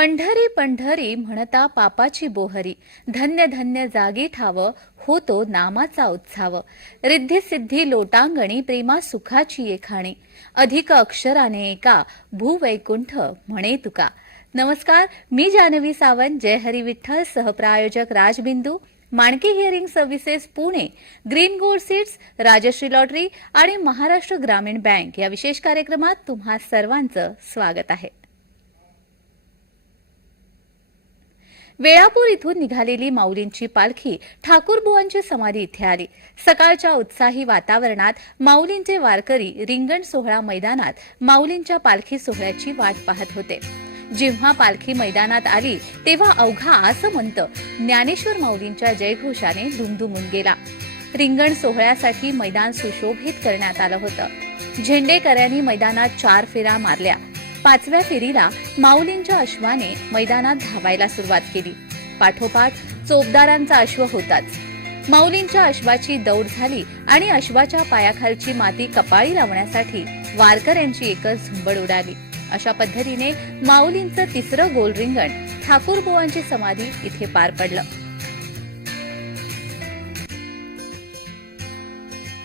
पंढरी पंढरी म्हणता पापाची बोहरी. धन्य धन्य जागी ठाव होतो नामाचा उत्साव. रिद्धी सिद्धी लोटांगणी प्रेमा सुखाची एखाणी. अधिक अक्षराने एका भूवैकुंठ म्हणे तुका. नमस्कार मी जानवी सावंत जय Hari Vitthal सहप्रायोजक Rajbindu. Manaki hearing services Pune. Green gold seeds Rajshree lottery आणि महाराष्ट्र ग्रामीण बँक या विशेष कार्यक्रमात तुम्हा सर्वांचं स्वागत आहे. वेळापूर इथून निघालेली माऊलींची पालखी ठाकूरबुवांची समाधी इथे आली. सकाळच्या उत्साही वातावरणात माऊलींचे वारकरी रिंगण सोहळा मैदानात माऊलींच्या पालखी सोहळ्याची वाट पाहत होते. जेव्हा पालखी मैदानात आली तेव्हा अवघा आसमंत ज्ञानेश्वर माऊलींच्या जयघोषाने धुमधुमून गेला. रिंगण सोहळ्यासाठी मैदान सुशोभित करण्यात आलं होतं. झेंडेकऱ्यांनी मैदानात चार फेऱ्या मारल्या. पाचव्या फेरीला माऊलींच्या अश्वाने मैदानात धावायला सुरुवात केली. पाठोपाठ चोपदारांचा अश्व होताच. माऊलींच्या अश्वाची दौड झाली आणि अश्वाच्या पायाखालची माती कपाळी लावण्यासाठी वारकऱ्यांची एकच झुंबड उडाली. अशा पद्धतीने माऊलींचं तिसरं गोल रिंगण ठाकूरबुवांची समाधी इथे पार पडलं.